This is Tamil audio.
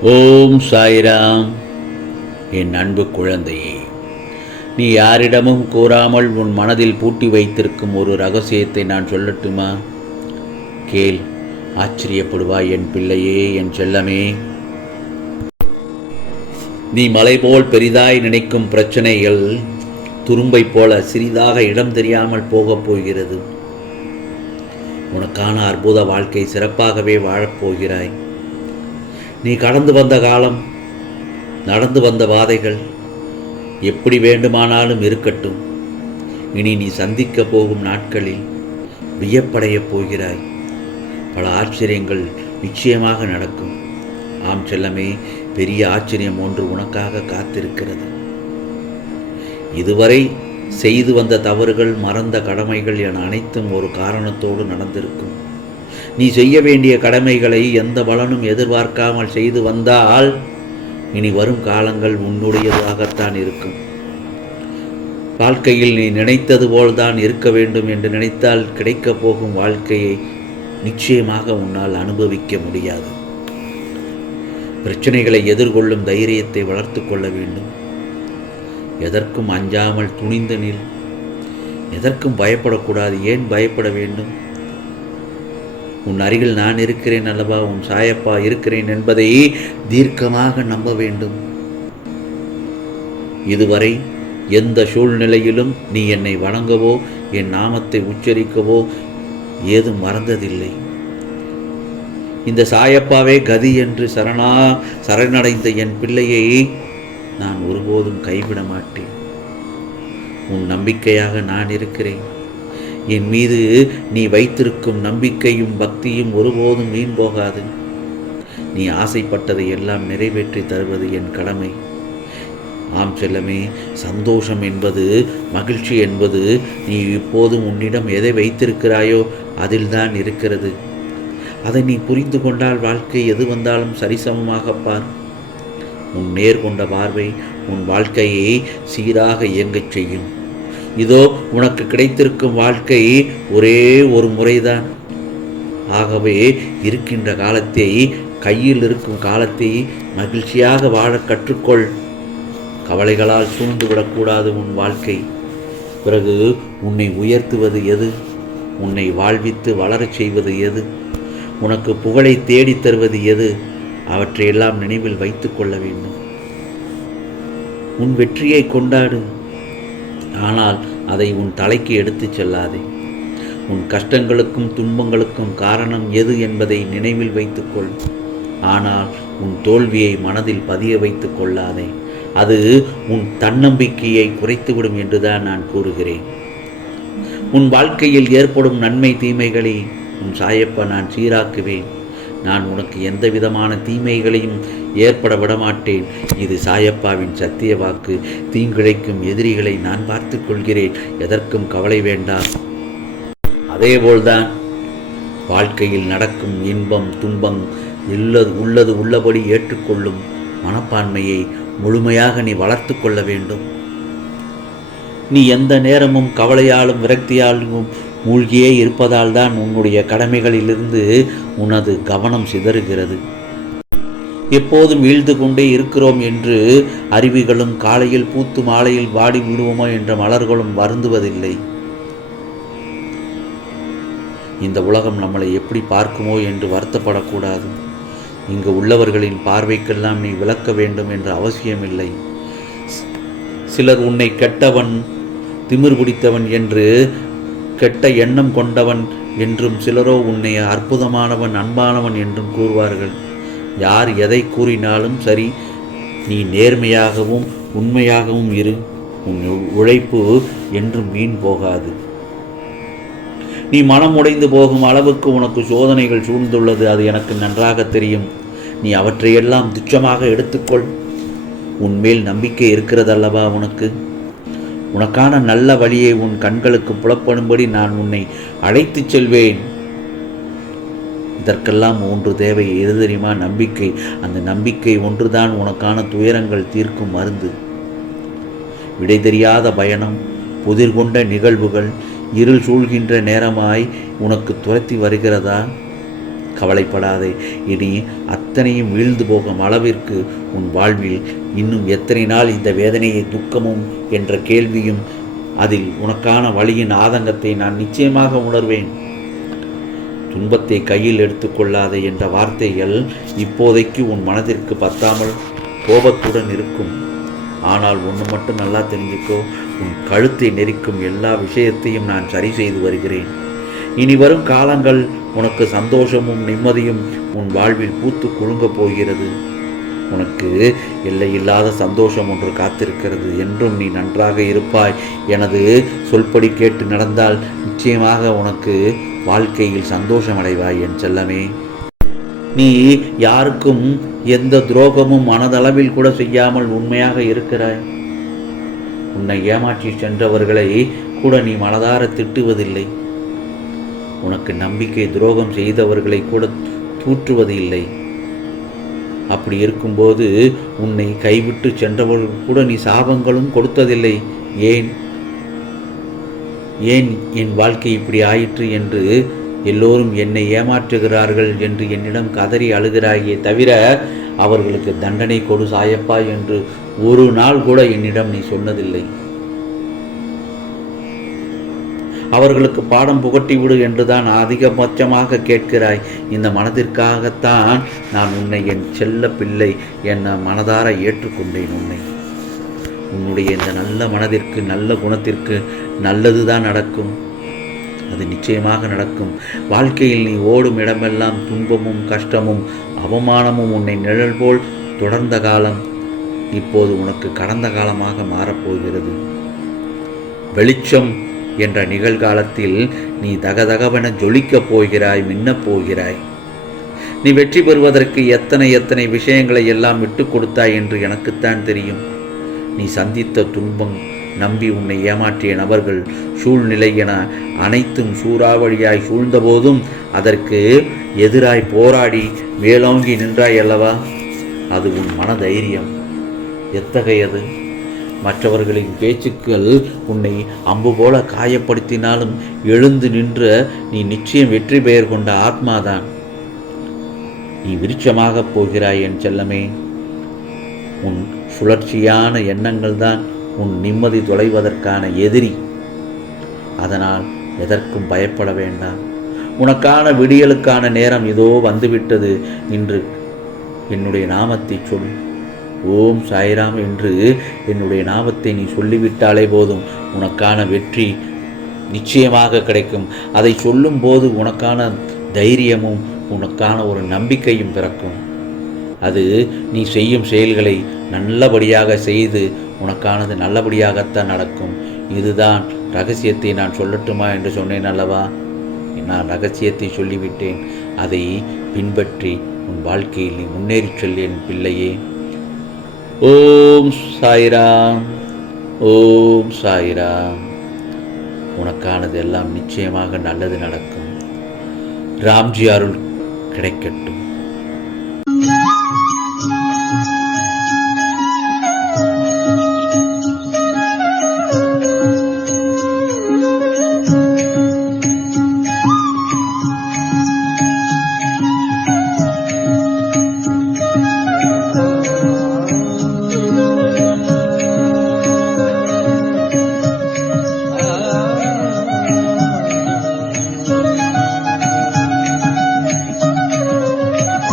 ஓம் சாய்ராம். என் அன்பு குழந்தையே நீ யாரிடமும் கூறாமல் உன் மனதில் பூட்டி வைத்திருக்கும் ஒரு ரகசியத்தை நான் சொல்லட்டுமா? கேள் ஆச்சரியப்படுவாய் என் பிள்ளையே என் செல்லமே. நீ மலை போல் பெரிதாய் நினைக்கும் பிரச்சனைகள் துரும்பை போல சிறிதாக இடம் தெரியாமல் போகப் போகிறது. உனக்கான அற்புத வாழ்க்கை சிறப்பாகவே வாழப்போகிறாய் நீ கடந்து வந்த காலம் நடந்து வந்த பாதைகள் எப்படி வேண்டுமானாலும் இருக்கட்டும். இனி நீ சந்திக்க போகும் நாட்களில் வியப்படையப் போகிறாய். பல ஆச்சரியங்கள் நிச்சயமாக நடக்கும். ஆம் செல்லமே பெரிய ஆச்சரியம் ஒன்று உனக்காக காத்திருக்கிறது. இதுவரை செய்து வந்த தவறுகள் மறந்த கடமைகள் என அனைத்தும் ஒரு காரணத்தோடு நடந்திருக்கும். நீ செய்ய வேண்டிய கடமைகளை எந்த பலனும் எதிர்பார்க்காமல் செய்து வந்தால் இனி வரும் காலங்கள் உன்னுடையதாகத்தான் இருக்கும். வாழ்க்கையில் நீ நினைத்தது போல்தான் இருக்க வேண்டும் என்று நினைத்தால் கிடைக்கப் போகும் வாழ்க்கையை நிச்சயமாக உன்னால் அனுபவிக்க முடியாது. பிரச்சனைகளை எதிர்கொள்ளும் தைரியத்தை வளர்த்து கொள்ள வேண்டும். எதற்கும் அஞ்சாமல் துணிந்து நில். எதற்கும் பயப்படக்கூடாது. ஏன் பயப்பட வேண்டும்? உன் அருகில் நான் இருக்கிறேன் அல்லவா? உன் சாயப்பா இருக்கிறேன் என்பதை தீர்க்கமாக நம்ப வேண்டும். இதுவரை எந்த சூழ்நிலையிலும் நீ என்னை வணங்கவோ என் நாமத்தை உச்சரிக்கவோ ஏதும் மறந்ததில்லை. இந்த சாயப்பாவே கதி என்று சரணா சரணடைந்த என் பிள்ளையை நான் ஒருபோதும் கைவிட மாட்டேன். உன் நம்பிக்கையாக நான் இருக்கிறேன். என் மீது நீ வைத்திருக்கும் நம்பிக்கையும் பக்தியும் ஒருபோதும் வீண் போகாது. நீ ஆசைப்பட்டதை எல்லாம் நிறைவேற்றி தருவது என் கடமை. ஆம் செல்லமே சந்தோஷம் என்பது மகிழ்ச்சி என்பது நீ இப்போதும் உன்னிடம் எதை வைத்திருக்கிறாயோ அதில்தான் இருக்கிறது. அதை நீ புரிந்து கொண்டால் வாழ்க்கை எது வந்தாலும் சரிசமமாக பார். உன் நேர் கொண்ட பார்வை உன் வாழ்க்கையை சீராக இயங்கச் செய்யும். இதோ உனக்கு கிடைத்திருக்கும் வாழ்க்கை ஒரே ஒரு முறைதான். ஆகவே இருக்கின்ற காலத்தை கையில் இருக்கும் காலத்தை மகிழ்ச்சியாக வாழ கற்றுக்கொள். கவலைகளால் சூழ்ந்து விடக்கூடாது உன் வாழ்க்கை. பிறகு உன்னை உயர்த்துவது எது? உன்னை வாழ்வித்து வளரச் செய்வது எது? உனக்கு புகழை தேடித் தருவது எது? அவற்றையெல்லாம் நினைவில் வைத்துக்கொள்ள வேண்டும். உன் வெற்றியை கொண்டாடு. ஆனால் அதை உன் தலைக்கு எடுத்துச் செல்லாதே. உன் கஷ்டங்களுக்கும் துன்பங்களுக்கும் காரணம் எது என்பதை நினைவில் வைத்துக்கொள். ஆனால் உன் தோல்வியை மனதில் பதிய வைத்துக் கொள்ளாதே. அது உன் தன்னம்பிக்கையை குறைத்துவிடும் என்றுதான் நான் கூறுகிறேன். உன் வாழ்க்கையில் ஏற்படும் நன்மை தீமைகளை உன் சாயப்பா நான் சீராக்குவேன். நான் உனக்கு எந்த விதமான தீமைகளையும் ஏற்பட விடமாட்டேன். இது சாயப்பாவின் சத்திய வாக்கு. தீங்கிழைக்கும் எதிரிகளை நான் பார்த்து கொள்கிறேன். எதற்கும் கவலை வேண்டாம். அதேபோல்தான். வாழ்க்கையில் நடக்கும் இன்பம் துன்பம் உள்ளது உள்ளது உள்ளபடி ஏற்றுக்கொள்ளும் மனப்பான்மையை முழுமையாக நீ வளர்த்து கொள்ள வேண்டும். நீ எந்த நேரமும் கவலையாலும் விரக்தியாலும் மூழ்கியே இருப்பதால் தான் உன்னுடைய கடமைகளிலிருந்து உனது கவனம் சிதறுகிறது. எப்போதும் வீழ்ந்து கொண்டே இருக்கிறோம் என்று அருவிகளும் காலையில் பூத்து மாலையில் வாடி விடுவோமோ என்ற மலர்களும் வருந்துவதில்லை. இந்த உலகம் நம்மளை எப்படி பார்க்குமோ என்று வருத்தப்படக்கூடாது. இங்கு உள்ளவர்களின் பார்வைக்கெல்லாம் நீ விளக்க வேண்டும் என்ற அவசியமில்லை. சிலர் உன்னை கெட்டவன் திமிர் பிடித்தவன் என்று கெட்ட எண்ணம் கொண்டவன் என்றும் சிலரோ உன்னை அற்புதமானவன் அன்பானவன் என்றும் கூறுவார்கள். யார் எதை கூறினாலும் சரி நீ நேர்மையாகவும் உண்மையாகவும் இரு. உன் உழைப்பு என்றும் வீண் போகாது. நீ மனம் உடைந்து போகும் அளவுக்கு உனக்கு சோதனைகள் சூழ்ந்துள்ளது அது எனக்கு நன்றாக தெரியும். நீ அவற்றையெல்லாம் துச்சமாக எடுத்துக்கொள். உன்மேல் நம்பிக்கை இருக்கிறதல்லவா உனக்கு? உனக்கான நல்ல வழியை உன் கண்களுக்கு புலப்படும்படி நான் உன்னை அழைத்துச் செல்வேன். இதற்கெல்லாம் ஒன்று தேவை. எது தெரியுமா? நம்பிக்கை. அந்த நம்பிக்கை ஒன்றுதான் உனக்கான துயரங்கள் தீர்க்கும் மருந்து. விடை தெரியாத பயணம் புதிர் கொண்ட நிகழ்வுகள் இருள் சூழ்கின்ற நேரமாய் உனக்கு துரத்தி வருகிறதா? கவலைப்படாதே. இனி அத்தனையும் வீழ்ந்து போகும் அளவிற்கு உன் வாழ்வில் இன்னும் எத்தனை நாள் இந்த வேதனையை துக்கமும் என்ற கேள்வியும் அதில் உனக்கான வழியின் ஆதங்கத்தை நான் நிச்சயமாக உணர்வேன். துன்பத்தை கையில் எடுத்துக்கொள்ளாதே என்ற வார்த்தைகள் இப்போதைக்கு உன் மனதிற்கு பத்தாமல் கோபத்துடன் இருக்கும். ஆனால் ஒன்று மட்டும் நல்லா தெரிஞ்சுக்கோ உன் கழுத்தை நெரிக்கும் எல்லா விஷயத்தையும் நான் சரி செய்து வருகிறேன். இனி வரும் காலங்கள் உனக்கு சந்தோஷமும் நிம்மதியும் உன் வாழ்வில் பூத்து குலுங்கப் போகிறது. உனக்கு எல்லையில்லாத சந்தோஷம் ஒன்று காத்திருக்கிறது என்றும் நீ நன்றாக இருப்பாய். எனது சொல்படி கேட்டு நடந்தால் நிச்சயமாக உனக்கு வாழ்க்கையில் சந்தோஷம் அடைவாய் என் செல்லமே. நீ யாருக்கும் எந்த துரோகமும் மனதளவில் கூட செய்யாமல் உண்மையாக இருக்கிறாய். உன்னை ஏமாற்றி சென்றவர்களை கூட நீ மனதார திட்டுவதில்லை. உனக்கு நம்பிக்கை துரோகம் செய்தவர்களை கூட தூற்றுவது இல்லை அப்படி இருக்கும்போது உன்னை கைவிட்டு சென்றவர்கள் கூட நீ சாபங்களும் கொடுத்ததில்லை. ஏன்? ஏன் என் வாழ்க்கை இப்படி ஆயிற்று என்று எல்லோரும் என்னை ஏமாற்றுகிறார்கள் என்று என்னிடம் கதறி அழுகிறாயே தவிர அவர்களுக்கு தண்டனை கொடு சாயப்பா என்று ஒரு நாள் கூட என்னிடம் நீ சொன்னதில்லை. அவர்களுக்கு பாடம் புகட்டி விடு என்றுதான் அதிகபட்சமாக கேட்கிறாய். இந்த மனதிற்காகத்தான் நான் உன்னை என் செல்ல பிள்ளை என்னை மனதார ஏற்றுக்கொண்டேன் உன்னை. உன்னுடைய இந்த நல்ல மனதிற்கு நல்ல குணத்திற்கு நல்லது தான் நடக்கும். அது நிச்சயமாக நடக்கும். வாழ்க்கையில் நீ ஓடும் இடமெல்லாம் துன்பமும் கஷ்டமும் அவமானமும் உன்னை நிழல் போல் தொடர்ந்த காலம் இப்போது உனக்கு கடந்த காலமாக மாறப்போகிறது வெளிச்சம் என்ற நிகழ்காலத்தில் நீ தகதகவென ஜொலிக்கப் போகிறாய் மின்னப் போகிறாய். நீ வெற்றி பெறுவதற்கு எத்தனை எத்தனை விஷயங்களை எல்லாம் விட்டு கொடுத்தாய் என்று எனக்குத்தான் தெரியும். நீ சந்தித்த துன்பம் நம்பி உன்னை ஏமாற்றிய நபர்கள் சூழ்நிலை என அனைத்தும் சூறாவளியாய் சூழ்ந்தபோதும் அதற்கு எதிராய் போராடி மேலோங்கி நின்றாய் அல்லவா? அது உன் மன தைரியம் எத்தகையது? மற்றவர்களின் பேச்சுக்கள் உன்னை அம்பு போல காயப்படுத்தினாலும் எழுந்து நின்ற நீ நிச்சயம் வெற்றி பெயர் கொண்ட ஆத்மாதான். நீ விருட்சமாகப் போகிறாய் என் செல்லமே. உன் சுழற்சியான எண்ணங்கள் தான் உன் நிம்மதி தொலைவதற்கான எதிரி. அதனால் எதற்கும் பயப்பட வேண்டாம். உனக்கான விடியலுக்கான நேரம் இதோ வந்துவிட்டது. என்று என்னுடைய நாமத்தை சொல். ஓம் சாய்ராம் என்று என்னுடைய நாமத்தை நீ சொல்லிவிட்டாலே போதும். உனக்கான வெற்றி நிச்சயமாக கிடைக்கும். அதை சொல்லும்போது உனக்கான தைரியமும் உனக்கான ஒரு நம்பிக்கையும் பிறக்கும். அது நீ செய்யும் செயல்களை நல்லபடியாக செய்து உனக்கானது நல்லபடியாகத்தான் நடக்கும். இதுதான் ரகசியத்தை நான் சொல்லட்டுமா என்று சொன்னேன் அல்லவா? நான் ரகசியத்தை சொல்லிவிட்டேன். அதை பின்பற்றி உன் வாழ்க்கையில் நீ முன்னேறிச் செல் என் பிள்ளையே. ஓம் சாய்ராம் ஓம் சாய்ராம். உனக்கானது எல்லாம் நிச்சயமாக நல்லது நடக்கும். ராம்ஜி அருள் கிடைக்கட்டும்.